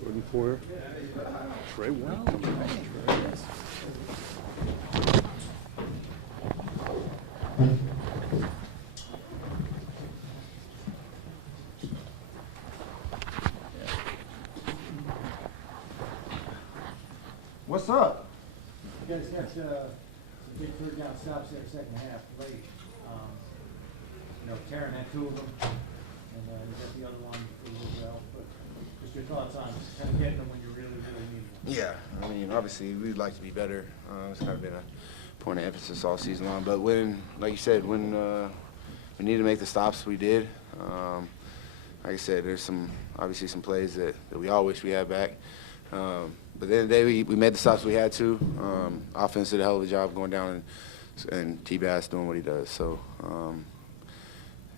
Jordan Poyer. Trey Wayne coming on. What's up? You guys got some big third down stops there second half late. Taryn had two of them, and you got the other one as well. But just your thoughts on kind of getting them when you really need them. Yeah, I mean, obviously we'd like to be better. It's kind of been a point of emphasis all season long. But when, like you said, when we needed to make the stops, we did. Like I said, there's obviously some plays that we all wish we had back. But at the end of the day, we made the stops we had to. Offense did a hell of a job going down and T-Bass doing what he does. So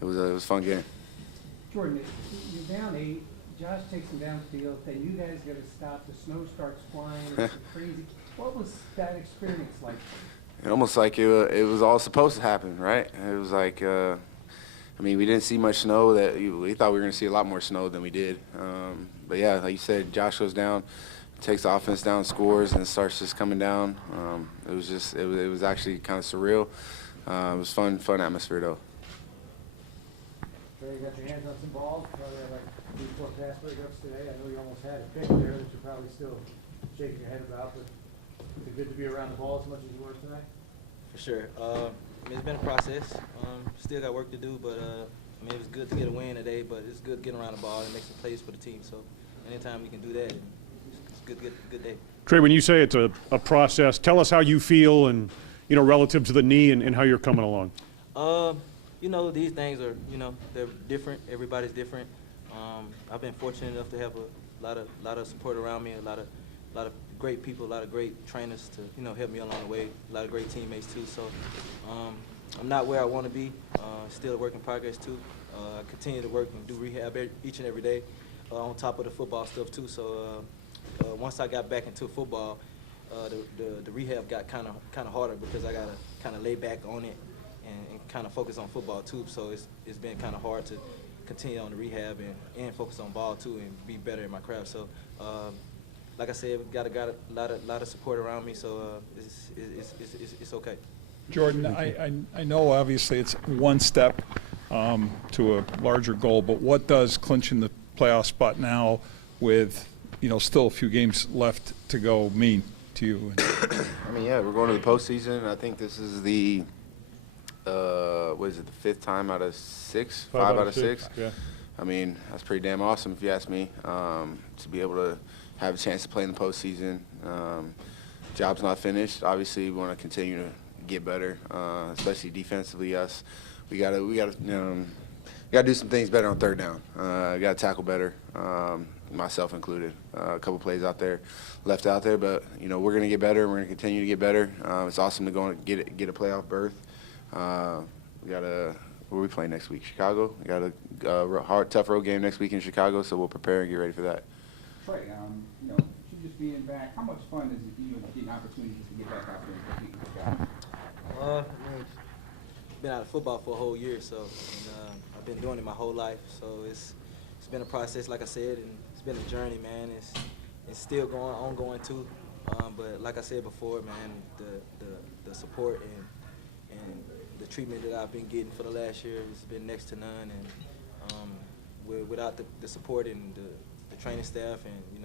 it was a fun game. Jordan, you're down 8. Josh takes him downfield. Then you guys got to stop. The snow starts flying. It's crazy. What was that experience like? Almost like it was all supposed to happen, right? It was like, I mean, we didn't see much snow. We thought we were going to see a lot more snow than we did. But yeah, like you said, Josh goes down, takes the offense down, scores, and starts just coming down. It was actually kind of surreal. It was fun atmosphere though. So you got your hands on some balls. Probably had like 3-4 pass breakups today. I know you almost had a pick there that you're probably still shaking your head about, but is it good to be around the ball as much as you were tonight? For sure. It's been a process. Still got work to do, but I mean, it was good to get a win today, but it's good getting around the ball and make some plays for the team. So anytime we can do that, it's a good day. Trey, when you say it's a process, tell us how you feel and, relative to the knee and how you're coming along. These things are, they're different. Everybody's different. I've been fortunate enough to have a lot of support around me, a lot of great people, a lot of great trainers to, help me along the way, a lot of great teammates too. So I'm not where I want to be, still a work in progress too. I continue to work and do rehab each and every day on top of the football stuff too. So once I got back into football, the rehab got kind of harder because I got to kind of lay back on it and kind of focus on football too. So it's been kind of hard to continue on the rehab and focus on ball too and be better in my craft. So like I said, got a lot of support around me, so it's okay. Jordan, I know obviously it's one step to a larger goal, but what does clinching the playoff spot now with still a few games left to go mean to you? I mean, yeah, we're going to the postseason. I think this is the what is it, the 5th time out of 6? 5 out of 6. Yeah. I mean, that's pretty damn awesome if you ask me, to be able to have a chance to play in the postseason. Job's not finished. Obviously, we want to continue to get better, especially defensively. We gotta do some things better on third down. We gotta tackle better, myself included. A couple plays out there, left out there, but we're gonna get better. We're gonna continue to get better. It's awesome to go and get a playoff berth. We gotta. Where are we playing next week? Chicago. We got a tough road game next week in Chicago, so we'll prepare and get ready for that. Trey, you just being back, how much fun is it for you getting opportunities to get back out there and compete with the guys? Been out of football for a whole year, so I've been doing it my whole life. So it's been a process, like I said, and it's been a journey, man. It's still ongoing too. But like I said before, man, the support and the treatment that I've been getting for the last year has been next to none. And without the support and the training staff and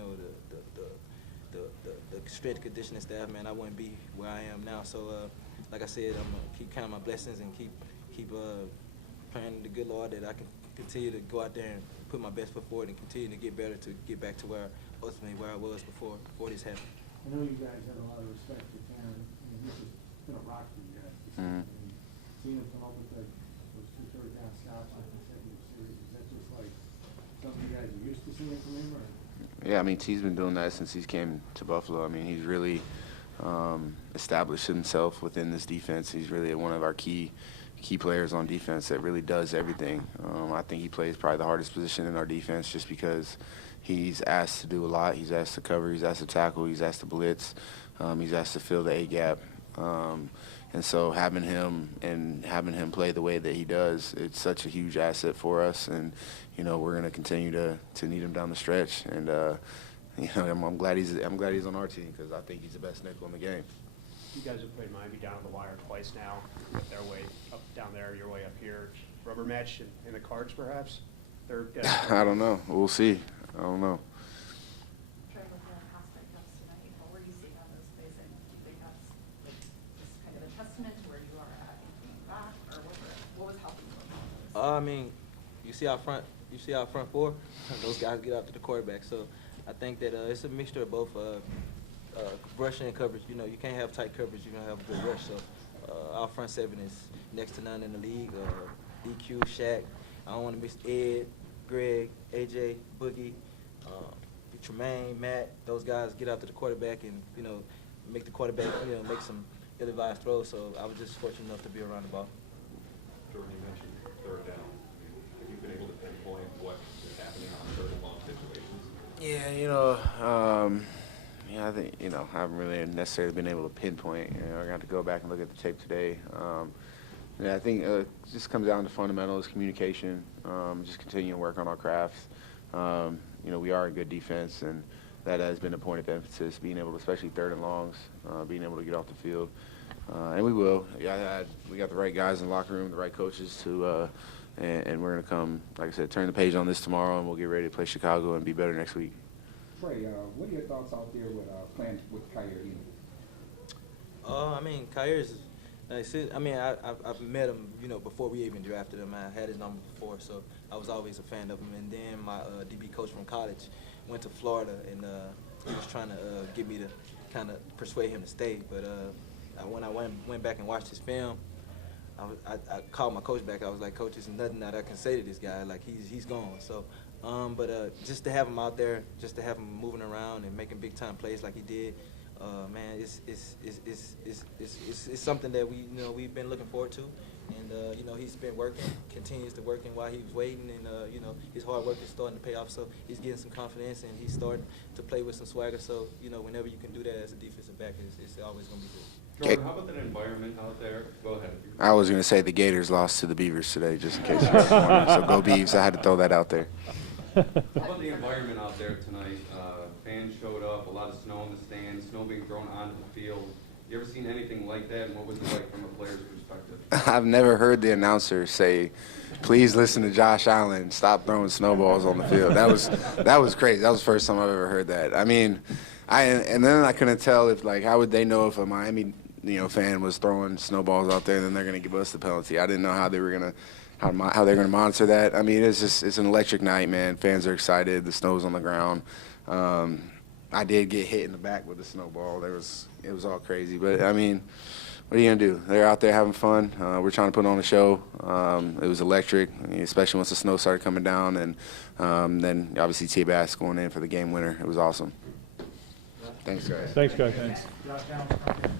the strength conditioning staff, man, I wouldn't be where I am now. So like I said, I'm gonna keep counting my blessings and keep praying to the good Lord that I can continue to go out there and put my best foot forward and continue to get better to get back to where I was before this happened. I know you guys have a lot of respect for Taryn. I mean, this has been a rock for you guys. Seeing him come up with those 2 third down stops in consecutive series, is that just like something you guys are used to seeing from him? Or? Yeah, I mean, T's been doing that since he's came to Buffalo. I mean, he's really established himself within this defense. He's really one of our key players on defense that really does everything. I think he plays probably the hardest position in our defense just because he's asked to do a lot. He's asked to cover, he's asked to tackle, he's asked to blitz, he's asked to fill the A-gap. And so having him play the way that he does, it's such a huge asset for us. And we're going to continue to need him down the stretch. And you know, I'm glad he's on our team because I think he's the best nickel in the game. You guys have played Miami down the wire twice now. Their way up down there, your way up here. Rubber match in the cards, perhaps? I don't know. We'll see. I don't know. Trey, with the pass breakups tonight, what were you seeing on those plays, and do you think that's like just kind of a testament to where you are at in coming back, or what was helping you? I mean, you see our front four. Those guys get out to the quarterback. So I think that it's a mixture of both rushing and coverage. You know, you can't have tight coverage. You're gonna have a good rush. So our front seven is next to none in the league. DQ, Shaq. I don't want to miss Ed, Greg, AJ, Boogie, Tremaine, Matt. Those guys get out to the quarterback and, you know, make the quarterback, you know, make some ill-advised throws. So I was just fortunate enough to be around the ball. Jordan, you mentioned third down. Have you been able to pinpoint what is happening on third and long situations? Yeah, I think, I haven't really necessarily been able to pinpoint. I got to go back and look at the tape today. Yeah, I think it just comes down to fundamentals, communication, just continue to work on our crafts. We are a good defense, and that has been a point of emphasis, being able to, especially third and longs, being able to get off the field. And we will. Yeah, we got the right guys in the locker room, the right coaches and we're going to come, like I said, turn the page on this tomorrow, and we'll get ready to play Chicago and be better next week. Trey, what are your thoughts out there with playing with Poyer? I mean, Poyer's. I've met him, before we even drafted him. I had his number before, so I was always a fan of him. And then my DB coach from college went to Florida, and he was trying to get me to kind of persuade him to stay. But when I went back and watched his film, I called my coach back. I was like, Coach, there's nothing that I can say to this guy. Like, he's gone. So, just to have him out there, just to have him moving around and making big-time plays like he did, man, it's something that we've been looking forward to, and he's been working, continues to working while he was waiting, and his hard work is starting to pay off. So he's getting some confidence, and he's starting to play with some swagger. So whenever you can do that as a defensive back, it's always going to be good. Jordan, how about that environment out there? Go ahead. I was going to say the Gators lost to the Beavers today, just in case you guys wondering. So go Beavs. I had to throw that out there. How about the environment out there tonight? Fans showed up, a lot of snow in the stands, snow being thrown onto the field. You ever seen anything like that, and what was it like from a player's perspective? I've never heard the announcer say, "Please listen to Josh Allen. Stop throwing snowballs on the field." That was crazy. That was the first time I've ever heard that. I mean, and then I couldn't tell if, like, how would they know if a Miami fan was throwing snowballs out there, and then they're going to give us the penalty. I didn't know how they were going to. How they're going to monitor that. I mean, it's an electric night, man. Fans are excited. The snow's on the ground. I did get hit in the back with a snowball. It was all crazy. But, I mean, what are you going to do? They're out there having fun. We're trying to put on a show. It was electric, especially once the snow started coming down. And then, obviously, T-Bass going in for the game winner. It was awesome. Thanks, guys. Thanks, guys. Thanks.